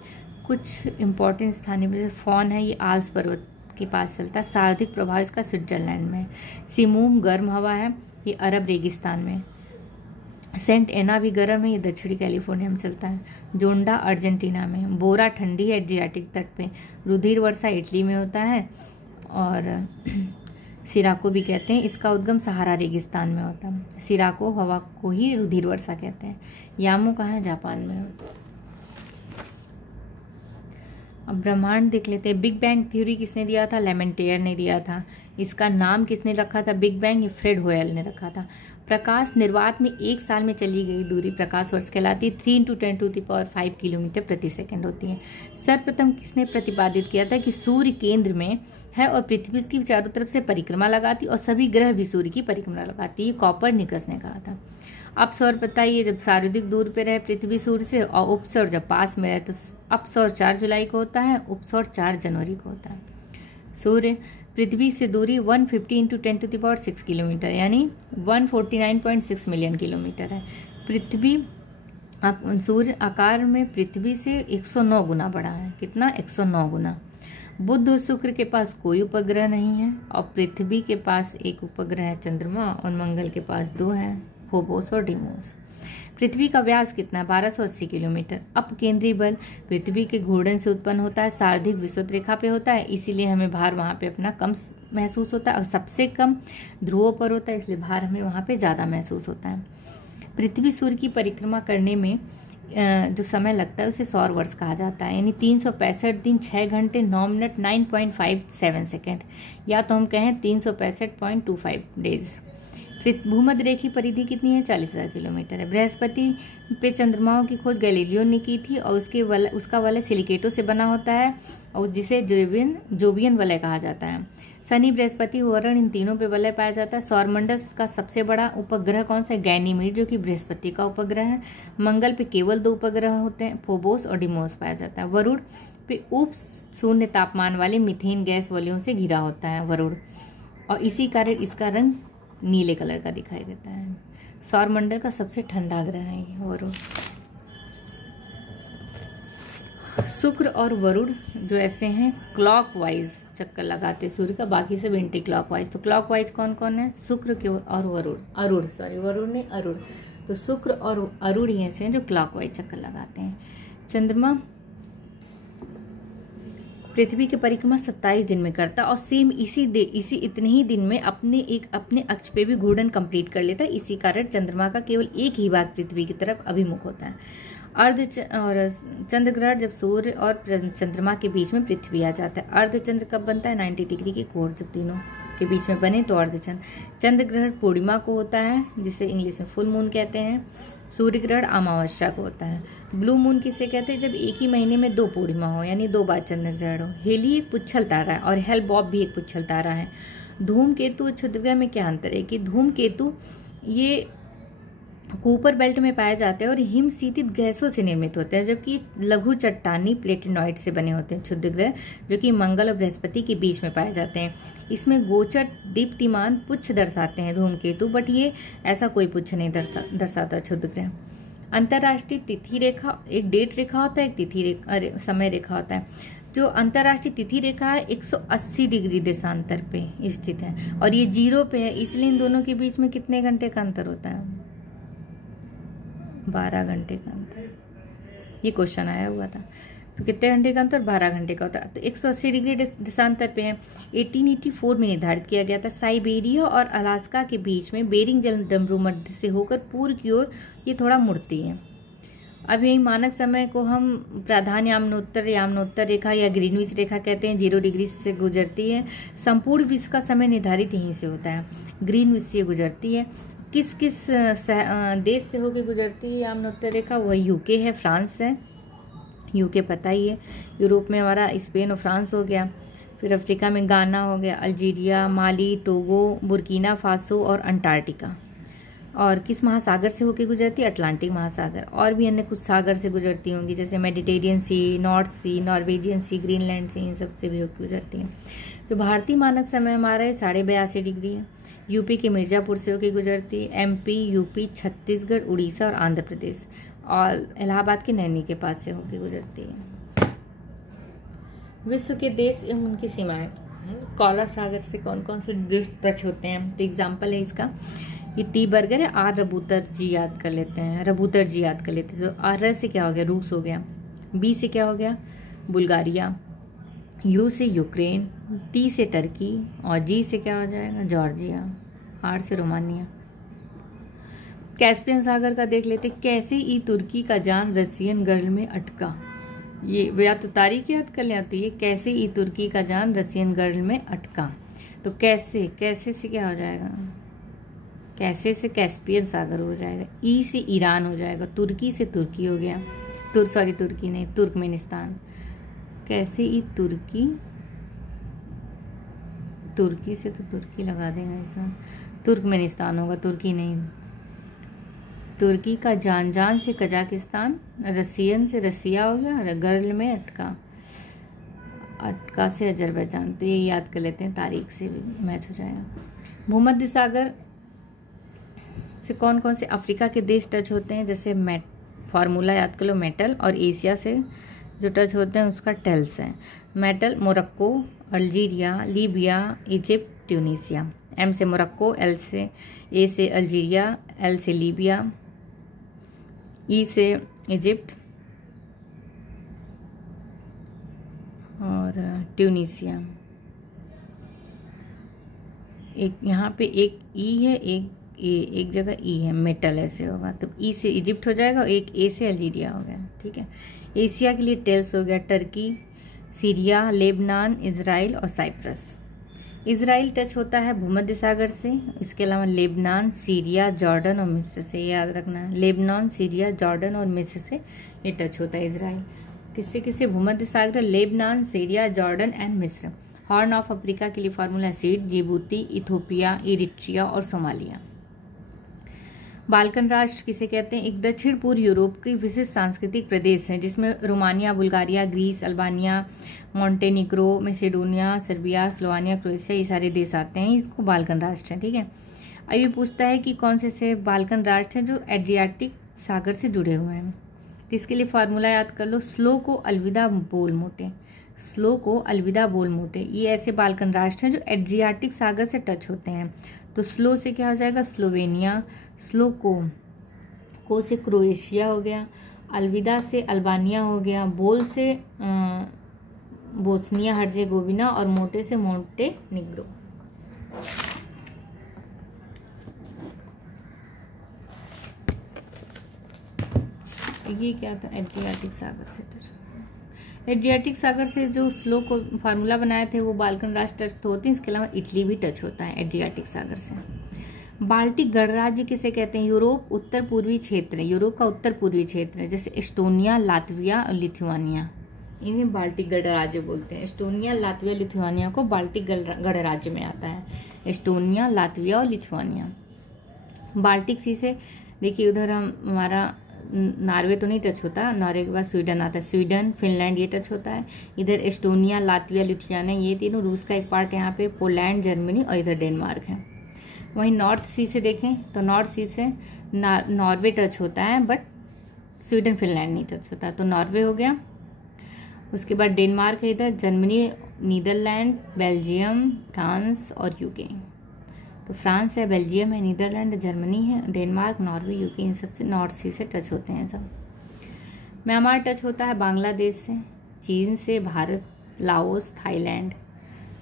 कुछ इंपॉर्टेंट स्थानीय जैसे फॉन है, ये आल्स पर्वत के पास चलता है, सर्वाधिक प्रभाव इसका स्विट्जरलैंड में। सिमूम गर्म हवा है, ये अरब रेगिस्तान में। सेंट एना भी गर्म है, ये दक्षिणी कैलिफोर्निया में चलता है। जोंडा अर्जेंटीना में। बोरा ठंडी है एड्रियाटिक तट पे। रुधिर वर्षा इटली में होता है और सिराको भी कहते हैं, इसका उद्गम सहारा रेगिस्तान में होता है। सिराको हवा को ही रुधिर वर्षा कहते हैं। यामो कहाँ है, जापान में। अब ब्रह्मांड देख लेते हैं। बिग बैंग थ्योरी किसने दिया था, लेमेंटेयर ने दिया था। इसका नाम किसने रखा था बिग बैंग, ये फ्रेड होयल ने रखा था। प्रकाश निर्वात में एक साल में चली गई दूरी प्रकाश वर्ष कहलाती है। 3 × 10⁵ किलोमीटर प्रति सेकंड होती है। सर्वप्रथम किसने प्रतिपादित किया था कि सूर्य केंद्र में है और पृथ्वी की चारों तरफ से परिक्रमा लगाती और सभी ग्रह भी सूर्य की परिक्रमा लगाती है, कॉपरनिकस ने कहा था। अपसौर बताइए, जब सर्वाधिक दूर पे रहे पृथ्वी सूर्य से और उपसौर जब पास में रहे तो अपसौर 4 जुलाई को होता है, उपसौर 4 जनवरी को होता है। सूर्य पृथ्वी से दूरी 150 × 10⁶ किलोमीटर यानी 149.6 मिलियन किलोमीटर है। पृथ्वी सूर्य आकार में पृथ्वी से 109 गुना बड़ा है। कितना, 109 गुना। बुध और शुक्र के पास कोई उपग्रह नहीं है और पृथ्वी के पास एक उपग्रह है चंद्रमा और मंगल के पास 2 हैं, फोबोस और डीमोस। पृथ्वी का व्यास कितना है? 1280 किलोमीटर। अपकेंद्री बल पृथ्वी के घूर्णन से उत्पन्न होता है, सार्वधिक विषुवत रेखा पे होता है, इसीलिए हमें भार वहाँ पे अपना कम महसूस होता है, और सबसे कम ध्रुवों पर होता है, इसलिए भार हमें वहाँ पे ज़्यादा महसूस होता है। पृथ्वी सूर्य की परिक्रमा करने में जो समय लगता है उसे सौर वर्ष कहा जाता है, यानी 365 दिन 6 घंटे 9 मिनट 9.57 सेकेंड, या तो हम कहें 365.25 डेज। भूमध्य रेखी परिधि कितनी है? 40,000 किलोमीटर है। बृहस्पति पे चंद्रमाओं की खोज गैलीलियो ने की थी, और उसका वलय सिलिकेटों से बना होता है, और जिसे जोवियन वलय कहा जाता है। शनि, बृहस्पति, वरुण, इन तीनों पे वलय पाया जाता है। सौरमंडल का सबसे बड़ा उपग्रह कौन सा है? गैनीमीड, जो कि बृहस्पति का उपग्रह है। मंगल पे केवल 2 उपग्रह होते हैं, फोबोस और डिमोस पाया जाता है। वरुण पे उप शून्य तापमान वाले मीथेन गैस वलयों से घिरा होता है वरुण, और इसी कारण इसका रंग नीले कलर का दिखाई देता है। सौरमंडल का सबसे ठंडा ग्रह है ये वरुण। शुक्र और वरुण जो ऐसे हैं क्लॉकवाइज चक्कर लगाते सूर्य का, बाकी सब एंटी क्लॉकवाइज। तो क्लॉकवाइज कौन कौन है? शुक्र के और वरुण ने अरुण, तो शुक्र और अरुण ही ऐसे हैं जो क्लॉकवाइज चक्कर लगाते हैं। चंद्रमा पृथ्वी की परिक्रमा 27 दिन में करता है, और सेम इसी इतने ही दिन में अपने अक्ष पे भी घूर्णन कंप्लीट कर लेता है। इसी कारण चंद्रमा का केवल एक ही भाग पृथ्वी की तरफ अभिमुख होता है। और चंद्र ग्रहण जब सूर्य और चंद्रमा के बीच में पृथ्वी आ जाता है। अर्धचंद्र कब बनता है? 90 डिग्री के कोण जब तीनों के बीच में बने तो अर्धचंद्र। चंद्र ग्रहण पूर्णिमा को होता है, जिसे इंग्लिश में फुल मून कहते हैं। सूर्य ग्रहण अमावस्या को होता है। ब्लू मून किसे कहते हैं? जब एक ही महीने में 2 पूर्णिमा हो, यानी 2 बार चंद्र ग्रहण हो। हेली एक पुच्छल तारा है, और हेलबॉब भी एक पुच्छल तारा है। धूमकेतु और क्षुद्र ग्रह में क्या अंतर है कि धूमकेतु ये कूपर बेल्ट में पाए जाते हैं और हिम शीतित गैसों से निर्मित होते हैं, जबकि लघु चट्टानी प्लेटिनॉइड से बने होते हैं क्षुद्र ग्रह, जो कि मंगल और बृहस्पति के बीच में पाए जाते हैं। इसमें गोचर दीप्तिमान पुच्छ दर्शाते हैं धूमकेतु, बट ये ऐसा कोई पुच्छ नहीं दर्शाता क्षुद्र ग्रह। अंतर्राष्ट्रीय तिथि रेखा एक डेट रेखा होता है, एक तिथि समय रेखा होता है। जो अंतर्राष्ट्रीय तिथि रेखा है 180 डिग्री देशांतर पे स्थित है, और ये 0 पे है, इसलिए इन दोनों के बीच में कितने घंटे का अंतर होता है? 12 घंटे का अंतर। ये क्वेश्चन आया हुआ था। तो कितने घंटे का अंतर? 12 घंटे का होता है। तो 180 डिग्री देशांतर पे है। 1884 में निर्धारित किया गया था। साइबेरिया और अलास्का के बीच में बेरिंग जल डमरू मध्य से होकर पूर्व की ओर ये थोड़ा मुड़ती है। अब यही मानक समय को हम प्राधान्य यामनोत्तर रेखा या ग्रीनविच रेखा कहते हैं, 0 डिग्री से गुजरती है। संपूर्ण विश्व का समय निर्धारित यहीं से होता है, ग्रीनविच से गुजरती है। किस किस देश से होकर गुजरती है यामनोत्तर रेखा? वह यूके है, फ्रांस है। यूके पता ही है। यूरोप में हमारा स्पेन और फ्रांस हो गया। फिर अफ्रीका में गाना हो गया, अल्जीरिया, माली, टोगो, बुर्किना फासो और अंटार्कटिका। और किस महासागर से होकर गुजरती है? अटलांटिक महासागर। और भी अन्य कुछ सागर से गुजरती होंगी, जैसे मेडिटेरियन सी, नॉर्थ सी, नॉर्वेजियन सी, ग्रीनलैंड सी, इन सब से भी होकर गुजरती हैं। तो भारतीय मानक समय हमारा 82.5 डिग्री है। यूपी के मिर्जापुर से होकर गुजरती है। एमपी, यूपी, छत्तीसगढ़, उड़ीसा और आंध्र प्रदेश और इलाहाबाद के नैनी के पास से होकर गुजरती है। विश्व के देश एवं उनकी सीमाएं। कोला सागर से कौन कौन से देश टच होते हैं? तो एग्जाम्पल है इसका, ये टी बर्गर है। आर रबूतर जी याद कर लेते हैं, तो आर से क्या हो गया? रूस हो गया। बी से क्या हो गया? बुल्गारिया। यू से यूक्रेन, टी से टर्की और जी से क्या हो जाएगा? जॉर्जिया। आर से रोमानिया। कैस्पियन सागर का देख लेते, कैसे ई तुर्की का जान रसियन गर्ल में अटका। ये या तो तारीख याद कर ले, या तो ये कैसे ई तुर्की का जान रसियन गर्ल में अटका। तो कैसे से क्या हो जाएगा? कैसे से कैस्पियन सागर हो जाएगा। ई से ईरान हो जाएगा। तुर्की से तुर्की हो गया। तुर्की नहीं, तुर्कमेनिस्तान। कैसे ई तुर्की से तो तुर्की लगा देंगे इसमें, तुर्कमेनिस्तान होगा, तुर्की नहीं। तुर्की का जान से कजाकिस्तान, रसियन से रसिया हो गया, गर्ल में अटका से अजरबैजान। तो ये याद कर लेते हैं, तारीख से भी मैच हो जाएगा। भूमध्य सागर से कौन कौन से अफ्रीका के देश टच होते हैं? जैसे फार्मूला याद कर लो, मेटल। और एशिया से जो टच होते हैं उसका टेल्स है। Metal Morocco, Algeria, Libya, Egypt, Tunisia. M से मोरक्को, ए से अल्जीरिया, एल से लीबिया, ई से इजिप्ट और ट्यूनीसिया। एक यहाँ पे एक ई है, एक जगह ई है, मेटल ऐसे होगा, तो ई से इजिप्ट हो जाएगा, और एक ए से अल्जीरिया हो गया। ठीक है, एशिया के लिए टेल्स हो गया टर्की, सीरिया, लेबनान, इजराइल और साइप्रस। इजराइल टच होता है भूमध्य सागर से, इसके अलावा लेबनान, सीरिया, जॉर्डन और मिस्र से, याद रखना है, लेबनान, सीरिया, जॉर्डन और मिस्र से ये टच होता है इजराइल। किससे किससे? भूमध्य सागर, लेबनान, सीरिया, जॉर्डन एंड मिस्र। हॉर्न ऑफ अफ्रीका के लिए formula seed, Djibouti, Ethiopia, Eritrea और सोमालिया। बाल्कन राष्ट्र किसे कहते हैं? एक दक्षिण पूर्व यूरोप की विशिष्ट सांस्कृतिक प्रदेश है जिसमें Romania, Bulgaria, Greece, Albania, Montenegro, Macedonia, Serbia, Slovenia, Croatia, ये सारे देश आते हैं। इसको बाल्कन राष्ट्र है। ठीक है, अब ये पूछता है कि कौन से बाल्कन राष्ट्र हैं जो एड्रियाटिक सागर से जुड़े हुए हैं। तो इसके लिए फार्मूला याद कर लो, स्लो को अलविदा बोल मोटे, स्लो को अलविदा बोल मोटे। ये ऐसे बाल्कन राष्ट्र हैं जो एड्रियाटिक सागर से टच होते हैं। तो स्लो से क्या हो जाएगा? स्लोवेनिया, स्लो को से क्रोएशिया हो गया, अलविदा से अल्बानिया हो गया, बोल से बोस्निया हर्जेगोविना और मोटे से मोंटेनिग्रो। ये क्या था? एड्रियाटिक सागर से टच। एड्रियाटिक सागर से जो स्लो को फार्मूला बनाए थे वो बाल्कन राष्ट्र टच तो होते हैं, इसके अलावा इटली भी टच होता है एड्रियाटिक सागर से। बाल्टिक गणराज्य किसे कहते हैं? यूरोप उत्तर पूर्वी क्षेत्र, यूरोप का उत्तर पूर्वी क्षेत्र है, जैसे एस्टोनिया, लातविया और लिथुआनिया, इन्हें बाल्टिक गणराज्य बोलते हैं। एस्टोनिया, लातविया, लिथुआनिया को बाल्टिक गणराज्य में आता है, एस्टोनिया, लातविया और लिथुआनिया। बाल्टिक सी से देखिए उधर हमारा नॉर्वे तो नहीं टच होता, नॉर्वे के बाद स्वीडन आता है, स्वीडन, फिनलैंड ये टच होता है। इधर एस्टोनिया, लातविया, लिथुआनिया ये तीनों, रूस का एक पार्ट यहाँ पे, पोलैंड, जर्मनी और इधर डेनमार्क है। वहीं नॉर्थ सी से देखें तो नॉर्थ सी से नॉर्वे टच होता है, बट स्वीडन, फिनलैंड नहीं टच होता, तो नॉर्वे हो गया। उसके बाद डेनमार्क है इधर, जर्मनी, नीदरलैंड, बेल्जियम, फ्रांस और यूके। तो फ्रांस है, बेल्जियम है, नीदरलैंड, जर्मनी है, डेनमार्क, नॉर्वे, यूके, इन सबसे नॉर्थ सी से टच होते हैं सब। म्यांमार टच होता है बांग्लादेश से, चीन से, भारत, लाओस, थाईलैंड।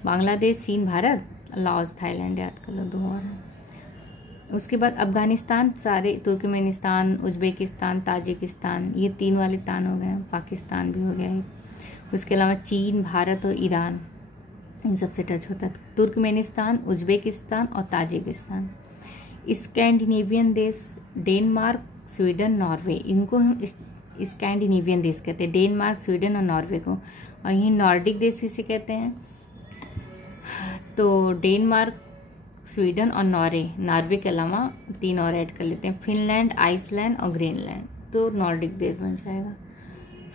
बांग्लादेश, चीन, भारत, लाओस, थाईलैंड याद कर लो, दो और। उसके बाद अफगानिस्तान, सारे, तुर्कमेनिस्तान, उज्बेकिस्तान, ताजिकिस्तान, ये तीन वाले तान हो गए, पाकिस्तान भी हो गया। उसके अलावा चीन, भारत और ईरान, इन सबसे टच होता है, तुर्कमेनिस्तान, उज्बेकिस्तान और ताजिकिस्तान। स्कैंडिनेवियन देश, डेनमार्क, स्वीडन, नॉर्वे, इनको हम स्कैंडिनेवियन देश कहते हैं, डेनमार्क, स्वीडन और नॉर्वे को। और यही नॉर्डिक देश किसे कहते हैं? तो डेनमार्क, स्वीडन और नॉर्वे के अलावा तीन और ऐड कर लेते हैं, फिनलैंड, आइसलैंड और ग्रीनलैंड, तो नॉर्डिक देश बन जाएगा,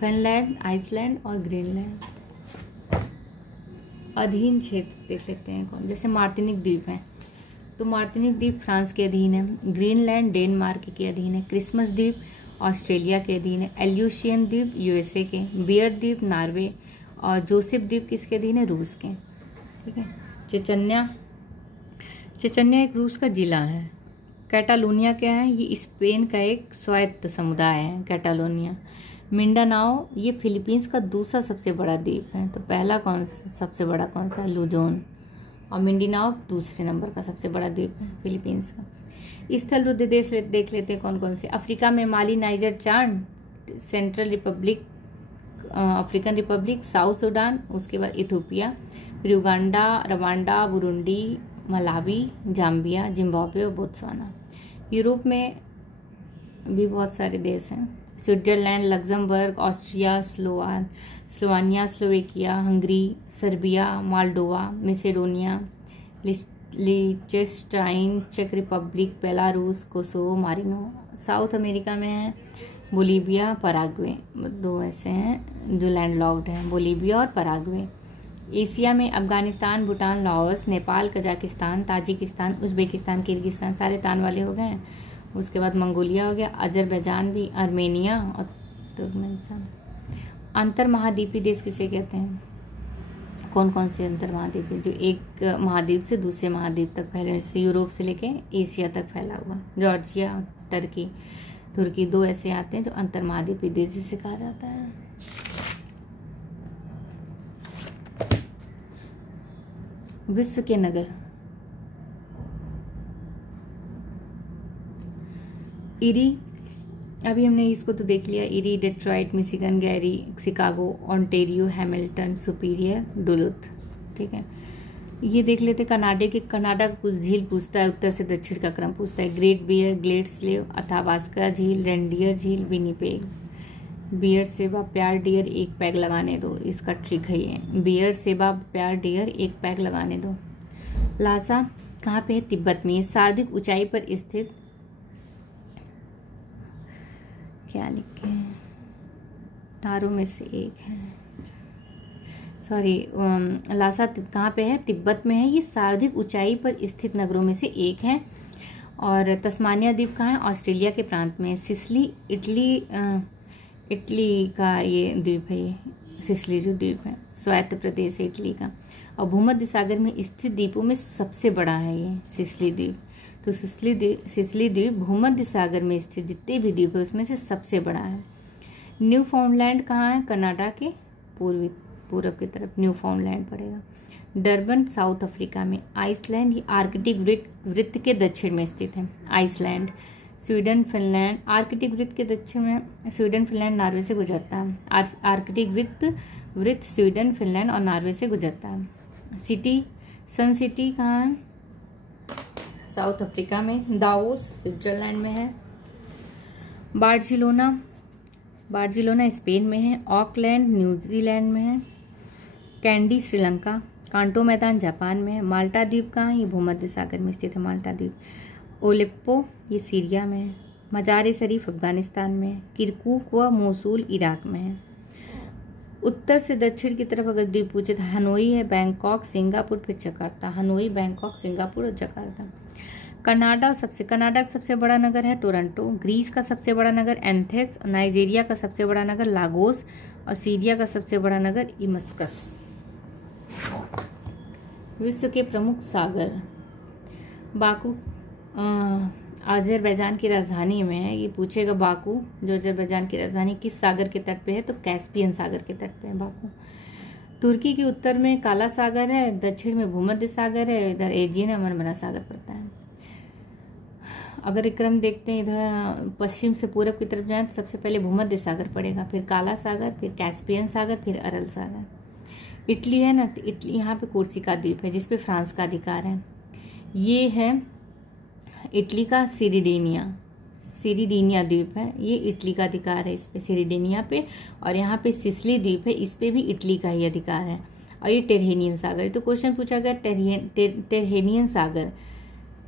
फिनलैंड, आइसलैंड और ग्रीनलैंड। अधीन क्षेत्र देख लेते हैं कौन, जैसे मार्टिनिक द्वीप है, तो मार्टिनिक द्वीप फ्रांस के अधीन है, ग्रीनलैंड डेनमार्क के अधीन है, क्रिसमस द्वीप ऑस्ट्रेलिया के अधीन है, एल्यूशियन द्वीप यूएसए के, बियर द्वीप नॉर्वे और जोसेफ द्वीप किसके अधीन है? रूस के। ठीक है, चेचन्या एक रूस का जिला है। कैटालोनिया क्या है? ये स्पेन का एक स्वायत्त समुदाय है, कैटालोनिया। मिंडानाओ ये फिलीपींस का दूसरा सबसे बड़ा द्वीप है, तो पहला सबसे बड़ा कौन सा? लुजोन। और मिंडानाओ दूसरे नंबर का सबसे बड़ा द्वीप है फिलीपींस का। स्थल रुद्ध देश देख लेते हैं कौन कौन से। अफ्रीका में Mali, Niger, Chad, Central Republic, African Republic, South Sudan, उसके बाद इथोपिया, फिर Uganda, Rwanda, Burundi, Malawi, Zambia, Zimbabwe और बोत्सवाना। यूरोप में भी बहुत सारे देश हैं, Switzerland, Luxembourg, Austria, Slovenia, Slovakia, Hungary, Serbia, Moldova, Macedonia, लिechtenstein, चेक Republic, Belarus, Kosovo, Marino. South America में है बोलीविया, पराग्वे, दो ऐसे हैं जो लैंडलॉक्ड हैं, बोलीविया और पराग्वे। एशिया में Afghanistan, Bhutan, Laos, Nepal, Kazakhstan, Tajikistan, Uzbekistan, Kyrgyzstan, सारे तान वाले हो गए हैं। उसके बाद मंगोलिया हो गया, अजरबैजान भी, आर्मेनिया और तुर्कमेनिस्तान। अंतर महाद्वीपीय देश किसे कहते हैं? कौन कौन से अंतर महाद्वीपीय? जो एक महाद्वीप से दूसरे महाद्वीप तक फैले, जैसे यूरोप से लेके एशिया तक फैला हुआ, जॉर्जिया, टर्की, तुर्की। 2 ऐसे आते हैं जो अंतर्महाद्वीपीय देश जिसे कहा जाता है। विश्व के नगर, इरी, अभी हमने इसको तो देख लिया, eri, Detroit, Michigan, Gary, Chicago, Ontario, Hamilton, superior, Duluth. ठीक है, ये देख लेते। कनाडा का कुछ झील पूछता है, उत्तर से दक्षिण का क्रम पूछता है। ग्रेट बियर, ग्लेट स्लेव, अथाबास्का झील, रेंडियर झील, विनिपेग। बियर सेवा प्यार डियर एक पैग लगाने दो, इसका ट्रिक है ये। बियर सेवा प्यार डियर एक पैग लगाने दो। लासा कहाँ पे है? तिब्बत में। ये सर्वाधिक ऊंचाई पर स्थित, क्या लिखे हैं, तारों में से एक है, सॉरी, लासा कहाँ पे है? तिब्बत में है। ये सर्वाधिक ऊंचाई पर स्थित नगरों में से एक है। और तस्मानिया द्वीप कहाँ है? ऑस्ट्रेलिया के प्रांत में। सिसिली इटली का ये द्वीप है, ये सिसिली जो द्वीप है, स्वायत्त प्रदेश है इटली का। और भूमध्य सागर में स्थित द्वीपों में सबसे बड़ा है ये सिसिली द्वीप। तो सिसिली द्वीप भूमध्य सागर में स्थित जितने भी द्वीप है उसमें से सबसे बड़ा है। न्यू फाउंडलैंड कहाँ है? कनाडा के पूरब की तरफ न्यू फाउंडलैंड पड़ेगा। डरबन साउथ अफ्रीका में। आइसलैंड, ये आर्कटिक वृत्त के दक्षिण में स्थित है, आइसलैंड। स्वीडन, फिनलैंड, आर्कटिक वृत्त के दक्षिण में स्वीडन, फिनलैंड, नॉर्वे से गुजरता है। आर्कटिक वृत्त स्वीडन, फिनलैंड और नॉर्वे से गुजरता है। सिटी, सन सिटी कहाँ है? साउथ अफ्रीका में। दावोस स्विट्जरलैंड में है। बार्जिलोना स्पेन में है। ऑकलैंड न्यूजीलैंड में है। कैंडी श्रीलंका। कांटो मैदान जापान में है। माल्टा द्वीप कहाँ है? ये भूमध्य सागर में स्थित है माल्टा द्वीप। ओलिप्पो, ये सीरिया में है। मजार शरीफ अफगानिस्तान में है। किरकुक व मोसूल इराक में है। उत्तर से दक्षिण की तरफ अगर द्वीप पूछे तो हनोई है, बैंकॉक, सिंगापुर, फिर जकार्ता। हनोई, बैंकॉक, सिंगापुर और जकार्ता। कनाडा का सबसे बड़ा नगर है टोरंटो। ग्रीस का सबसे बड़ा नगर एथेंस। नाइजीरिया का सबसे बड़ा नगर लागोस और सीरिया का सबसे बड़ा नगर इमस्कस। विश्व के प्रमुख सागर। बाकू अजरबैजान की राजधानी में है। ये पूछेगा बाकू जो अजरबैजान की राजधानी किस सागर के तट पे है? तो कैस्पियन सागर के तट पे है बाकू। तुर्की के उत्तर में काला सागर है, दक्षिण में भूमध्य सागर है, इधर एजियन और मरमरा सागर पड़ता है। अगर क्रम देखते हैं, इधर पश्चिम से पूरब की तरफ जाए तो सबसे पहले भूमध्य सागर पड़ेगा, फिर काला सागर, फिर कैस्पियन सागर, फिर अरल सागर। इटली है ना, तो इटली यहाँ पे कोर्सिका द्वीप है जिसपे फ्रांस का अधिकार है। ये है इटली का सिरिडीनिया द्वीप है, ये इटली का अधिकार है इस पे, सिरिडीनिया पे। और यहाँ पे सिसिली द्वीप है, इस पे भी इटली का ही अधिकार है। और ये टेरहेनियन सागर, तो क्वेश्चन पूछा गया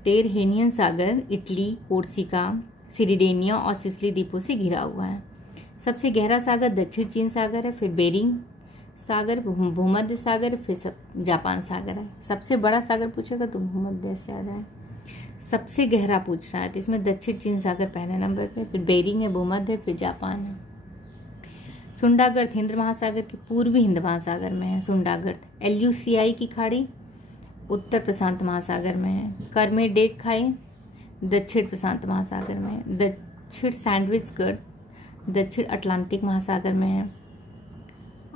टेरहेनियन सागर इटली, कोर्सिका, सिरिडेनिया और सिसिली द्वीपों से घिरा हुआ है। सबसे गहरा सागर दक्षिण चीन सागर है, फिर बेरिंग सागर, भूमध्य सागर, फिर जापान सागर है। सबसे बड़ा सागर पूछेगा तो भूमध्य से आ जाए। सबसे गहरा पूछ रहा है तो इसमें दक्षिण चीन सागर पहले नंबर पे, फिर बेरिंग है, भूमध्य, फिर जापान है। सुंडागर्त हिंद महासागर के पूर्वी हिंद महासागर में है। सुंडागर्त एलयूसीआई की खाड़ी उत्तर प्रशांत महासागर में है। कर्मेडेक खाई दक्षिण प्रशांत महासागर में है। दक्षिण सैंडविच गर्त दक्षिण अटलांटिक महासागर में है।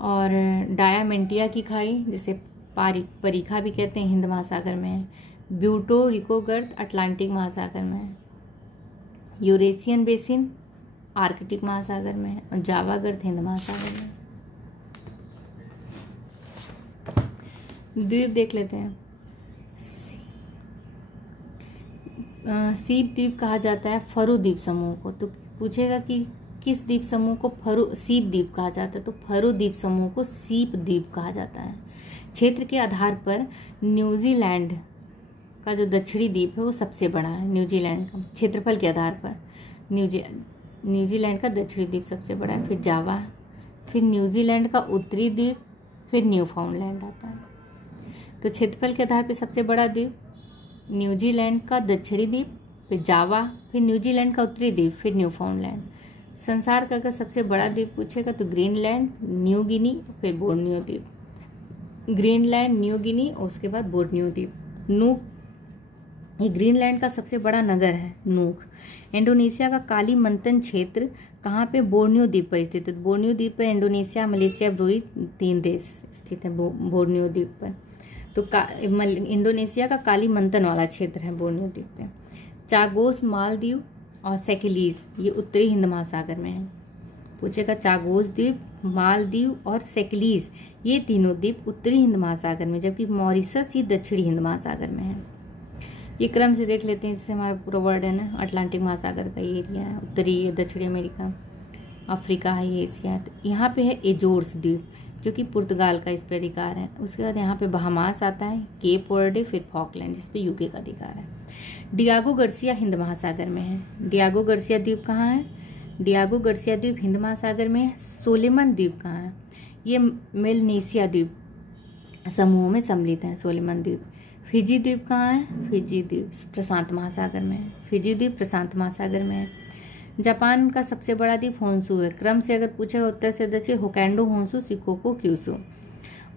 और डायामेंटिया की खाई जिसे परीखा भी कहते हैं हिंद महासागर में है। ब्यूटो रिको गर्त अटलांटिक महासागर में है। यूरेशियन बेसिन आर्कटिक महासागर में है। और जावा गर्त हिंद महासागर में। द्वीप देख लेते हैं। सीप द्वीप कहा जाता है फरू द्वीप समूह को। तो पूछेगा कि किस द्वीप समूह को सीप द्वीप कहा जाता है, तो फरू द्वीप समूह को सीप द्वीप कहा जाता है। क्षेत्र के आधार पर न्यूजीलैंड का जो दक्षिणी द्वीप है वो सबसे बड़ा है। न्यूजीलैंड का क्षेत्रफल के आधार पर न्यूजीलैंड का दक्षिणी द्वीप सबसे बड़ा है, फिर जावा, फिर न्यूजीलैंड का उत्तरी द्वीप, फिर न्यू फाउंडलैंड आता है। तो क्षेत्रफल के आधार पर सबसे बड़ा द्वीप न्यूजीलैंड का दक्षिणी द्वीप, फिर जावा, फिर न्यूजीलैंड का उत्तरी द्वीप, फिर न्यू फाउंडलैंड। संसार का अगर सबसे बड़ा द्वीप पूछेगा तो ग्रीनलैंड, न्यू गिनी, फिर बोर्नियो द्वीप। ग्रीनलैंड, न्यू गिनी और उसके बाद बोर्नियो द्वीप। ये ग्रीनलैंड का सबसे बड़ा नगर है नूक। इंडोनेशिया का कालीमंतन क्षेत्र कहाँ पे? बोर्नियो द्वीप पर स्थित है। बोर्नियो द्वीप पर इंडोनेशिया, मलेशिया, ब्रुनई 3 देश स्थित है बोर्नियो द्वीप पर। तो इंडोनेशिया का कालीमंतन वाला क्षेत्र है बोर्नियो द्वीप पे। चागोस, मालदीव और सेकिलीज ये उत्तरी हिंद महासागर में है। पूछेगा चागोस द्वीप, मालदीव और सेकिलीज ये तीनों द्वीप उत्तरी हिंद महासागर में, जबकि मॉरिशस ये दक्षिणी हिंद महासागर में है। ये क्रम से देख लेते हैं, जिससे हमारा पूरा वर्ल्ड है ना, अटलांटिक महासागर का ये एरिया है, उत्तरी दक्षिणी अमेरिका, अफ्रीका है, ये एशिया है। तो यहाँ पे है एजोर्स द्वीप जो कि पुर्तगाल का इस पर अधिकार है। उसके बाद यहाँ पे बहामास आता है, केप वर्डे, फिर फॉकलैंड जिस पे यूके का अधिकार है। डियागो गार्सिया हिंद महासागर में है। डियागो गार्सिया द्वीप कहाँ है? डियागो गार्सिया द्वीप हिंद महासागर में है। सोलेमन द्वीप कहाँ है? ये मेलनेशिया द्वीप समूह में सम्मिलित है सोलेमन द्वीप। फिजी द्वीप कहाँ है? फिजी द्वीप प्रशांत महासागर में है। फिजी द्वीप प्रशांत महासागर में है। जापान का सबसे बड़ा द्वीप होन्शु है। क्रम से अगर पूछेगा उत्तर से दक्षिण, होकैंडो, होन्शु, शिकोकू, क्यूशु।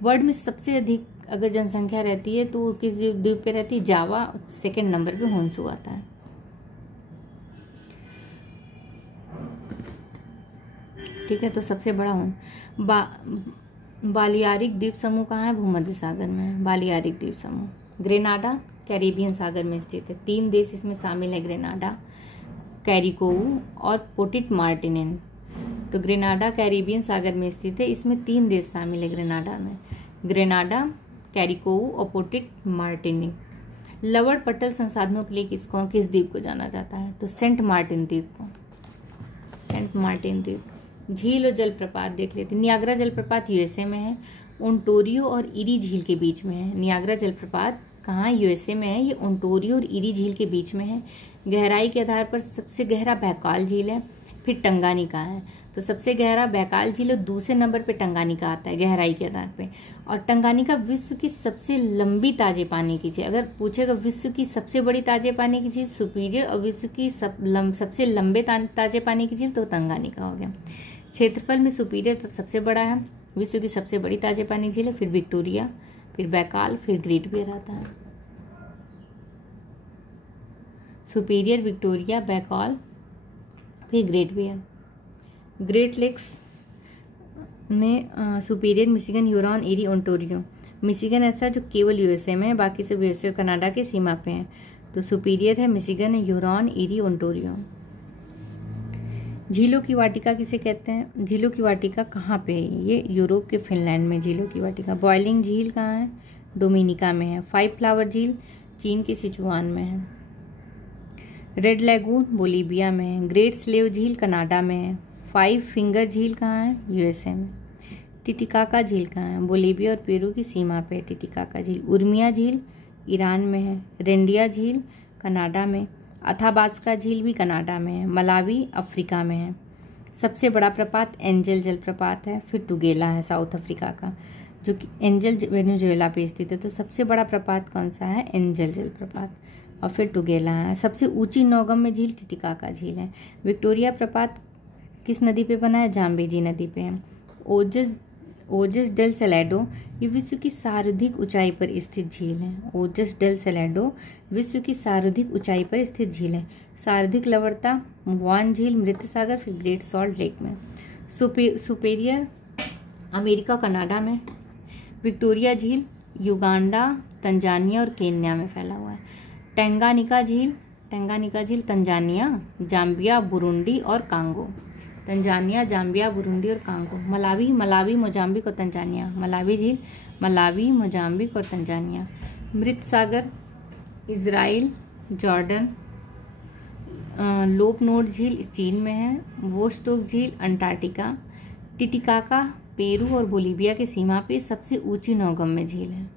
वर्ल्ड में सबसे अधिक अगर जनसंख्या रहती है तो किस द्वीप पे रहती है? जावा, सेकंड नंबर पे होन्शु आता है। ठीक है, तो सबसे बड़ा बालियारिक द्वीप समूह कहाँ है? भूमध्य सागर में है बालियारिक द्वीप समूह। ग्रेनाडा कैरिबियन सागर में स्थित है। 3 देश इसमें शामिल है, ग्रेनाडा, कैरिकोऊ और पोर्ट मार्टिन। तो ग्रेनाडा कैरिबियन सागर में स्थित है, इसमें 3 देश शामिल है ग्रेनाडा में, ग्रेनाडा, कैरिकोऊ और पोर्ट मार्टिन। लवण पटल संसाधनों के लिए किस द्वीप को जाना जाता है? तो सेंट मार्टिन द्वीप को, सेंट मार्टिन द्वीप। झील और जलप्रपात देख लेते हैं। नियाग्रा जलप्रपात यूएसए में है, ओंटारियो और इरी झील के बीच में है। नियाग्रा जलप्रपात कहाँ? यूएसए में है। ये ओंटारियो और इरी झील के बीच में है। गहराई के आधार पर सबसे गहरा बैकाल झील है, फिर टंगानिका है। तो सबसे गहरा बैकाल झील और दूसरे नंबर पे टंगानिका आता है गहराई के आधार पे। और टंगानिका विश्व की सबसे लंबी ताजे पानी की झील। अगर पूछेगा विश्व की सबसे बड़ी ताजे पानी की झील सुपीरियर, और विश्व की सबसे लंबे ताजे पानी की झील तो टंगानिका हो गया। क्षेत्रफल में सुपीरियर सबसे बड़ा है, विश्व की सबसे बड़ी ताजे पानी की झील है, फिर विक्टोरिया, फिर बैकाल, फिर ग्रेट बियर आता है। सुपीरियर, विक्टोरिया, बैकाल, फिर ग्रेट बियर। ग्रेट लेक्स में superior, Michigan, Huron, eri, Ontario. Michigan ऐसा जो केवल यूएसए में है, बाकी सब यूएसए और कनाडा के सीमा पे हैं। तो सुपीरियर है, मिशिगन है, ह्यूरॉन, इरी, ओंटारियो। झीलों की वाटिका किसे कहते हैं? झीलों की वाटिका कहाँ पे है? ये यूरोप के फिनलैंड में झीलों की वाटिका। बॉइलिंग झील कहाँ है? डोमिनिका में है। 5 फ्लावर झील चीन के सिचुआन में है। रेड लैगून बोलीविया में है। ग्रेट स्लेव झील कनाडा में है। 5 फिंगर झील कहाँ है? यूएसए में। टिटिकाका झील कहाँ है? बोलीविया और पेरू की सीमा पे टिटिकाका झील। उर्मिया झील ईरान में है। रेंडिया झील कनाडा में। अथाबास्का झील भी कनाडा में है। मलावी अफ्रीका में है। सबसे बड़ा प्रपात एंजल जलप्रपात है। फिर टुगेला है साउथ अफ्रीका का, जो कि एंजल वेनेजुएला पे स्थित है। तो सबसे बड़ा प्रपात कौन सा है? एंजल जलप्रपात। और फिर टुगेला है। सबसे ऊंची नौगम्य झील टिटिकाका झील है। विक्टोरिया प्रपात किस नदी पे बना है? जाम्बेजी नदी पे है। ओजस डेल सैलाडो ये विश्व की सर्वाधिक ऊंचाई पर स्थित झील है। ओजस डेल सैलाडो विश्व की सर्वाधिक ऊंचाई पर स्थित झील है। सर्वाधिक लवणता मुवान झील मृत सागर, फिर ग्रेट सॉल्ट लेक में। सुपेरियर अमेरिका कनाडा में। विक्टोरिया झील युगांडा, तंजानिया और केन्या में फैला हुआ है। टंगानिका झील तंजानिया, जाम्बिया, बुरुंडी और कांगो। तंजानिया, जाम्बिया, बुरुंडी और कांगो। मलावी, मोजाम्बिक और तंजानिया। मलावी झील मलावी, मोजाम्बिक और तंजानिया। मृत सागर इजराइल, जॉर्डन। लोपनोड झील चीन में है। वोस्टोक झील अंटार्कटिका। टिटिकाका पेरू और बोलीविया के सीमा पे सबसे ऊंची नौगम्य झील है।